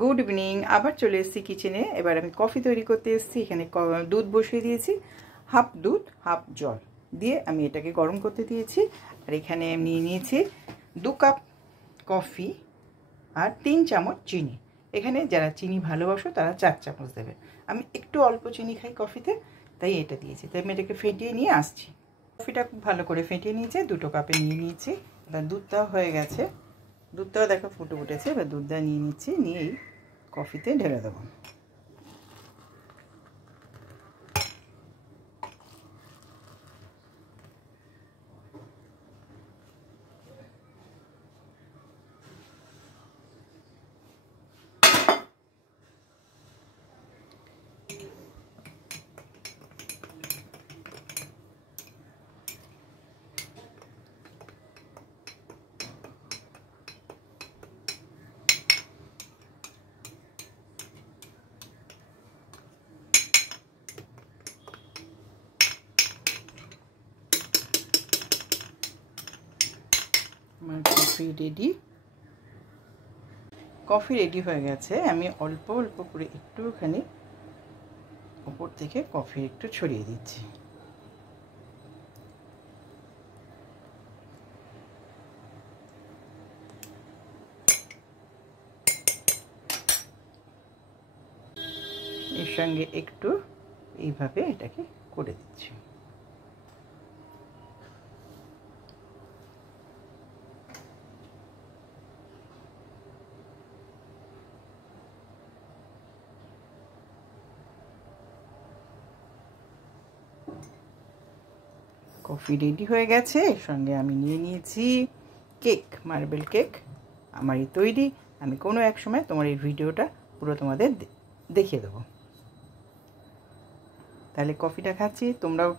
Good evening. আবার চলে এসেছি কিচেনে। এবার আমি কফি তৈরি করতে এসেছি। এখানে দুধ বসিয়ে দিয়েছি, হাফ দুধ হাফ জল দিয়ে আমি এটাকে গরম করতে দিয়েছি। আর এখানে আমি নিয়ে নিয়েছি 2 কাপ কফি আর 3 চামচ চিনি। এখানে যারা চিনি ভালোবাসো তারা 4 চামচ দেবে। আমি একটু অল্প চিনি খাই কফিতে, তাই এটা দিয়েছি। তাই আমি এটাকে ফেটিয়ে নিয়ে আসছি। কফিটা খুব ভালো করে ফেটিয়ে নিয়েছি, 2 কাপে নিয়ে নিয়েছি। এবার দুধটাও হয়ে গেছে, দুধটাও দেখো ফুটে উঠেছে। এবার দুধটা নিয়ে নিচ্ছি, নিয়েই কফিতে ঢেলে দেবো। আমার কফি রেডি হয়ে গেছে। আমি অল্প অল্প করে একটুখানি উপর থেকে কফি একটু ছড়িয়ে দিচ্ছি। এর সঙ্গে একটু এইভাবে এটাকে করে দিচ্ছি। কফি রেডি হয়ে গেছে। এর সঙ্গে আমি নিয়ে নিয়েছি কেক, মার্বেল কেক। আমার এই তৈরি। আমি কোনো এক সময় তোমার এই ভিডিওটা পুরো তোমাদের দেখিয়ে দেবো। তাহলে কফিটা খাচ্ছি, তোমরাও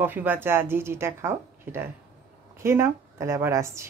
কফি বা চা যে যেটা খাও সেটা খেয়ে নাও। তাহলে আবার আসছি।